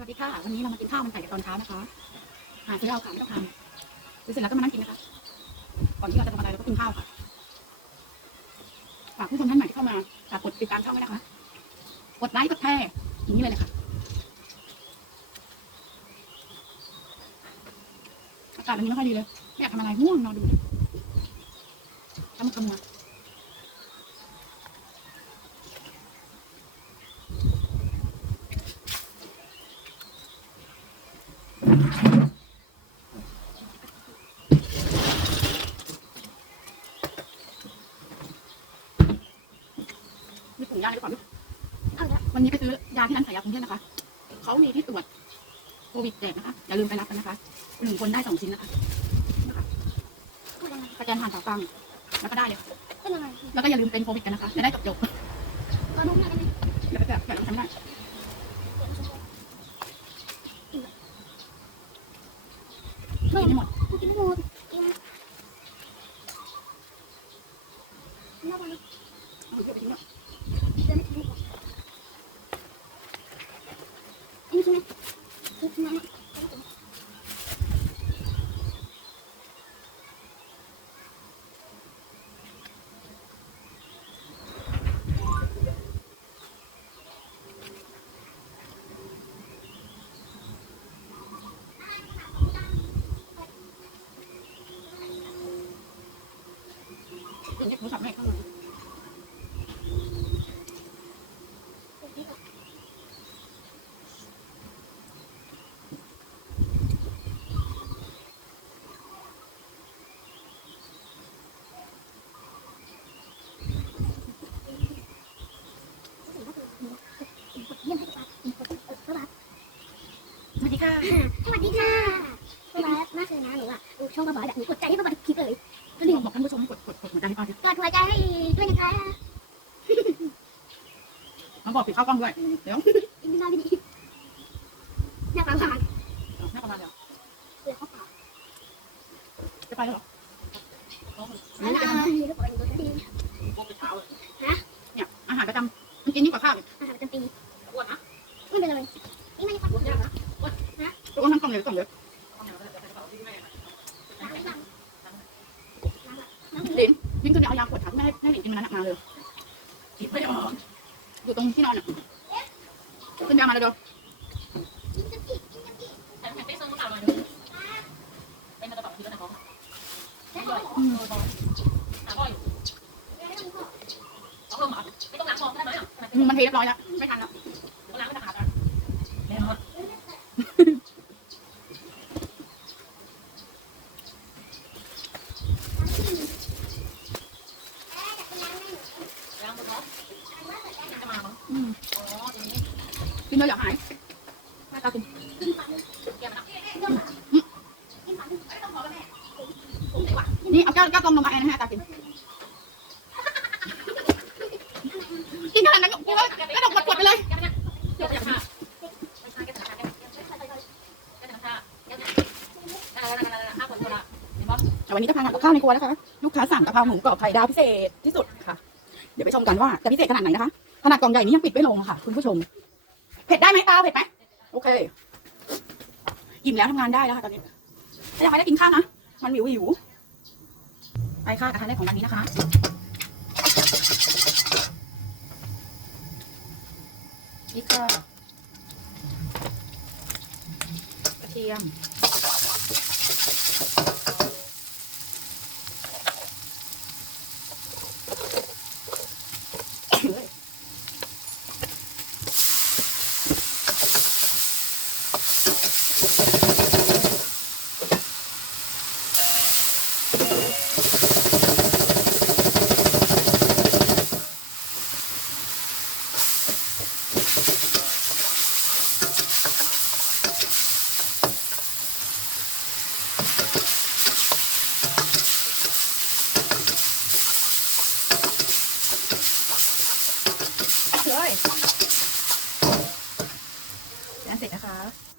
วัสดีค่ะ วันนี้เรามากินข้าวมันไก่กันตอนเช้านะคะหาซื้อเอาค่ะไม่ต้องทำซื้อเสร็จแล้วก็มานั่งกินนะคะ ก่อนที่เราจะทำอะไรเราก็กินข้าวค่ะ ฝากผู้ชมท่านใหม่ที่เข้ามาฝากกดติดตามช่องไว้นะคะ กดไลค์กดแชร์อย่างนี้เลยเลยค่ะ อากาศวันนี้ไม่ค่อยดีเลย ไม่อยากทำอะไรง่วงนอนดูทำกำลังมีถุ ยาดีกว่าไหมเอาละวันนี้ไปซื้อยาที่ร้านขายยากรุงเทพนะคะ เขามีที่ตรวจโควิดแจกนะคะ อย่าลืมไปรับกันนะคะ หนึ่งคนได้สองชิ้นนะคะนะคะกระจายผ่านสาวฟัง แล้วก็ได้เลยค่ะเป็นยังไงแล้วก็อย่าลืมเป็นโควิดกันนะคะ จะได้จบจบขอดูหน่อยได้ไหมๆเดี๋ยวจะแบบเราทำได้กินให้หมดกินไม่หมดกินน่ารัก เอาเยอะไปทิ้งหมด เดินไม่ถึง อันนี้ใช่ไหมใช่ไหม ถึงจะโทรศัพท์แม่เข้ามาสวัสดีค่ะ สวัสดีค่ะป้าบาสมากเลยนะหนูอะดู ช่องป้าบาสแบบหนูกดใจให้ป้าบาสทุกคลิปเลยก็นี่บอกท่านผู้ชมให้กดกดกดหัวใจให้ป้าดิกดหัวใจให้ด้วยนะคะมาบอกปิดเข้ากล้องด้วย เดี๋ยวอินดีนาวิดีหน้าตาผ่านเอาหน้าประมาณเดี๋ยวเปลือกข้าวเปล่าจะไปแล้วเหรอแล้วก็มีลูกบอลอยู่ดีเนี่ยอาหารประจำมันกินยิ่งกว่าข้าวอีกอาหารประจำปี อ้วนนะ ไม่เป็นไรนี่ไม่ใช่ความอ้วนนะ ตัวอ้วนทั้งกล่องเลยกล่องเยอะ ล้างล้างล้าง ลินวิ่งขึ้นไปเอายาขวดถังไม่ ให้ไม่ให้หลินกินมันนั้นมาเลยกิบไม่ออกอยู่ตรงที่นอนอะขึ้นยามาเลยเดี๋ยวกินกันอีกกินกันอีกอืมอืมมันเทเรียบร้อยแล้วไม่ทันแล้ว อืมกินเลยอย่าหายหน้าตาคุณกินปลาเลยกินปลากินปลาไม่ต้องบอกแม่ผมไหนวะนี่เอาแก้วแก้วต้มลงมาแอนนะฮะตากินกินขนาดนั้นกูว่ากระดกกดไปเลยแต่วันนี้จะพาทานกับข้าวในครัวนะคะ ลูกค้าสั่งกะเพราหมูกรอบไข่ดาวพิเศษที่สุดค่ะเดี๋ยวไปชมกันว่าจะพิเศษขนาดไหนนะคะ ขนาดกล่องใหญ่นี้ยังปิดไม่ลงค่ะ คุณผู้ชม เผ็ดได้ไหมตาเผ็ดไหมโอเคอิ่มแล้วทำงานได้แล้วค่ะตอนนี้ถ้ายังไม่ได้กินข้าวนะ มันหิวหิวไปค่ะกระทะแรกของวันนี้นะคะนี่ค่ะกระเทียม เลยจานเสร็จนะคะ